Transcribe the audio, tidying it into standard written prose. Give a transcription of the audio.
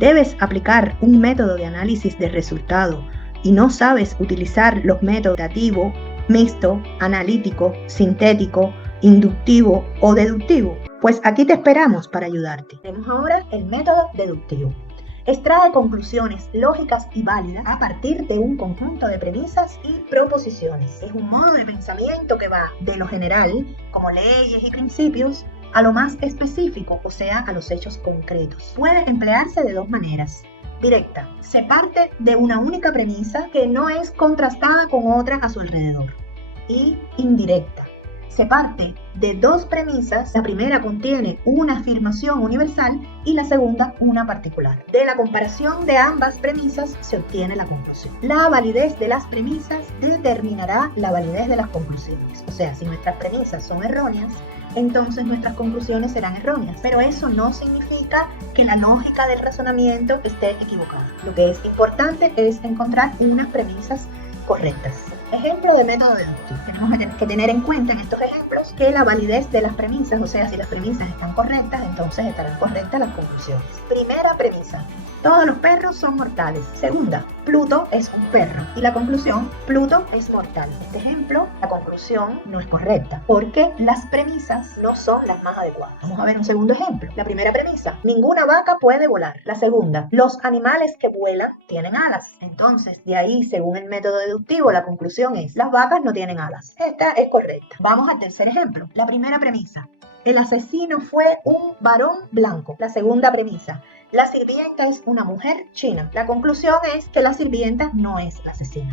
debes aplicar un método de análisis de resultado y no sabes utilizar los métodos itativo, mixto, analítico, sintético, inductivo o deductivo, pues aquí te esperamos para ayudarte. Tenemos ahora el método deductivo. Extrae conclusiones lógicas y válidas a partir de un conjunto de premisas y proposiciones. Es un modo de pensamiento que va de lo general, como leyes y principios, a lo más específico, o sea, a los hechos concretos. Puede emplearse de dos maneras. Directa. Se parte de una única premisa que no es contrastada con otra a su alrededor. Y indirecta. Se parte de dos premisas. La primera contiene una afirmación universal y la segunda una particular. De la comparación de ambas premisas se obtiene la conclusión. La validez de las premisas determinará la validez de las conclusiones. O sea, si nuestras premisas son erróneas, entonces nuestras conclusiones serán erróneas. Pero eso no significa que la lógica del razonamiento esté equivocada. Lo que es importante es encontrar unas premisas correctas. Ejemplo de método deductivo. Tenemos que tener en cuenta en estos ejemplos que la validez de las premisas, o sea, si las premisas están correctas, entonces estarán correctas las conclusiones. Primera premisa: todos los perros son mortales. Segunda, Pluto es un perro. Y la conclusión, Pluto es mortal. En este ejemplo, la conclusión no es correcta porque las premisas no son las más adecuadas. Vamos a ver un segundo ejemplo. La primera premisa: ninguna vaca puede volar. La segunda: los animales que vuelan tienen alas. Entonces, de ahí, según el método deductivo, la conclusión es: las vacas no tienen alas. Esta es correcta. Vamos al tercer ejemplo. La primera premisa: el asesino fue un varón blanco. La segunda premisa: la sirvienta es una mujer china. La conclusión es que la sirvienta no es la asesina.